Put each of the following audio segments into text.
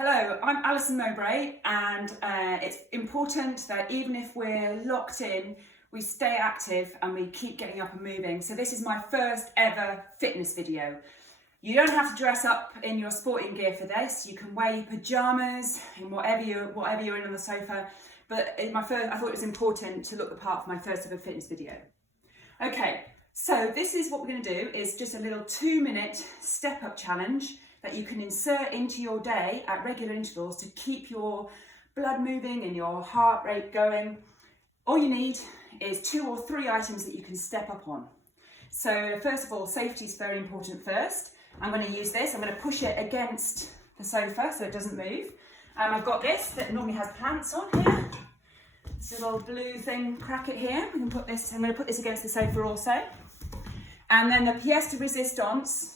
Hello, I'm Alison Mowbray, and it's important that even if we're locked in, we stay active and we keep getting up and moving. So this is my first ever fitness video. You don't have to dress up in your sporting gear for this. You can wear your pajamas in whatever you're in on the sofa. But I thought it was important to look the part for my first ever fitness video. Okay, so this is what we're going to do, is just a little 2-minute step up challenge that you can insert into your day at regular intervals to keep your blood moving and your heart rate going. All you need is 2 or 3 items that you can step up on. So first of all, safety is very important first. I'm going to use this. I'm going to push it against the sofa so it doesn't move. I've got this that normally has plants on here. This little blue thing, crack it here. We can put this. I'm going to put this against the sofa also. And then the pièce de résistance.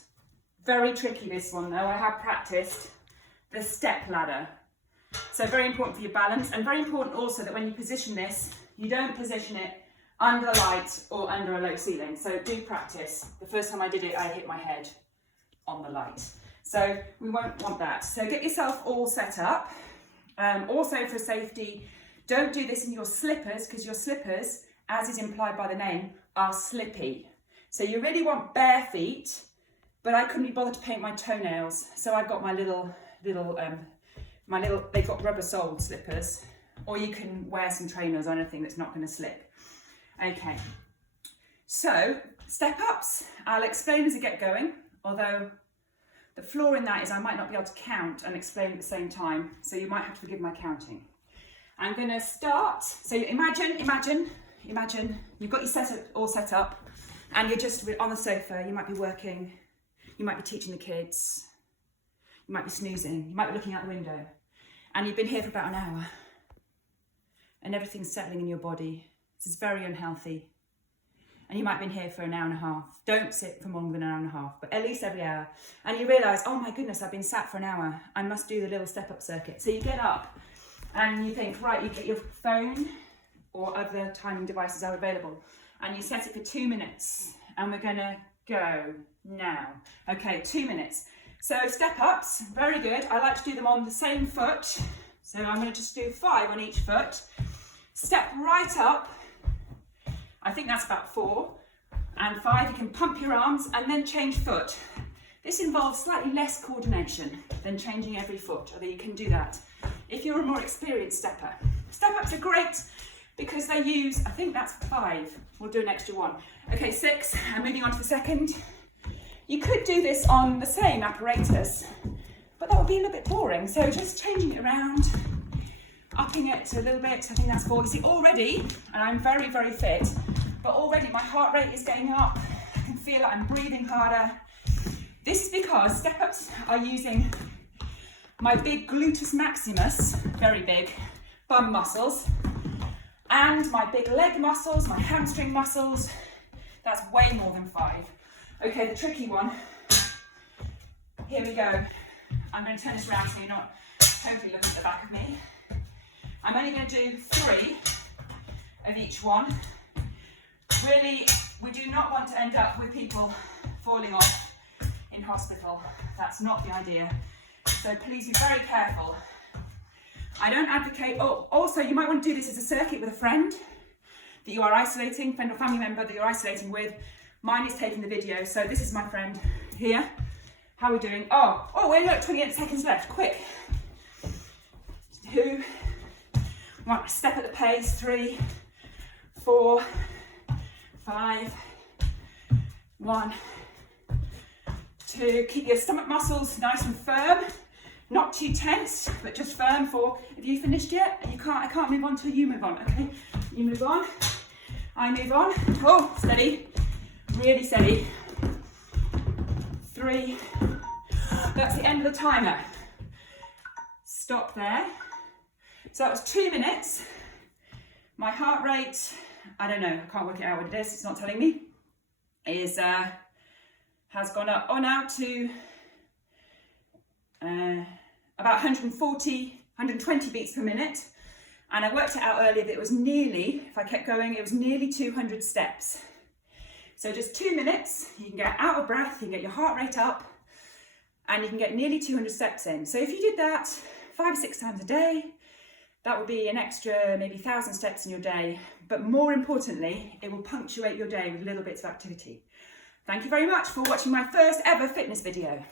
Very tricky this one though, I have practiced, the step ladder. So very important for your balance, and very important also that when you position this, you don't position it under a light or under a low ceiling. So do practice. The first time I did it, I hit my head on the light. So we won't want that. So get yourself all set up. Also for safety, don't do this in your slippers, because your slippers, as is implied by the name, are slippy. So you really want bare feet. But I couldn't be bothered to paint my toenails, so I've got my they've got rubber soled slippers, or you can wear some trainers or anything that's not going to slip. Okay, so step ups, I'll explain as I get going, although the flaw in that is I might not be able to count and explain at the same time, so you might have to forgive my counting. I'm going to start, so imagine you've got your setup all set up, and you're just on the sofa. You might be working. You might be teaching the kids, you might be snoozing, you might be looking out the window, and you've been here for about an hour and everything's settling in your body. This is very unhealthy. And you might have been here for an hour and a half. Don't sit for more than an hour and a half, but at least every hour. And you realise, oh my goodness, I've been sat for an hour. I must do the little step-up circuit. So you get up and you think, right, you get your phone or other timing devices are available, and you set it for 2 minutes, and we're going to go now. Okay, 2 minutes. So step ups, very good. I like to do them on the same foot. So I'm going to just do 5 on each foot. Step right up. I think that's about 4. And 5, you can pump your arms and then change foot. This involves slightly less coordination than changing every foot, although you can do that if you're a more experienced stepper. Step ups are great because they use, I think that's 5. We'll do an extra 1. Okay, 6, and moving on to the second. You could do this on the same apparatus, but that would be a little bit boring. So just changing it around, upping it a little bit. I think that's 4. You see already, and I'm very, very fit, but already my heart rate is going up. I can feel that I'm breathing harder. This is because step-ups are using my big gluteus maximus, very big, bum muscles, and my big leg muscles, my hamstring muscles. That's way more than 5. Okay, the tricky one. Here we go. I'm going to turn this around so you're not totally looking at the back of me. I'm only going to do 3 of each one. Really, we do not want to end up with people falling off in hospital. That's not the idea. So please be very careful. I don't advocate, also you might want to do this as a circuit with a friend that you are isolating, friend or family member that you're isolating with. Mine is taking the video, so this is my friend here. How are we doing? Oh, we're at 28 seconds left, quick. 2, 1, step at the pace, 3, 4, 5, 1, 2. Keep your stomach muscles nice and firm, not too tense, but just firm for, have you finished yet? I can't move on till you move on, okay? You move on, I move on. Oh, steady. Really steady. 3. That's the end of the timer. Stop there. So that was 2 minutes. My heart rate, I don't know, I can't work it out what it is, it's not telling me, is has gone up on out to about 120 beats per minute. And I worked it out earlier that it was nearly, if I kept going, it was nearly 200 steps. So just 2 minutes, you can get out of breath, you can get your heart rate up, and you can get nearly 200 steps in. So if you did that 5 or 6 times a day, that would be an extra maybe 1,000 steps in your day. But more importantly, it will punctuate your day with little bits of activity. Thank you very much for watching my first ever fitness video.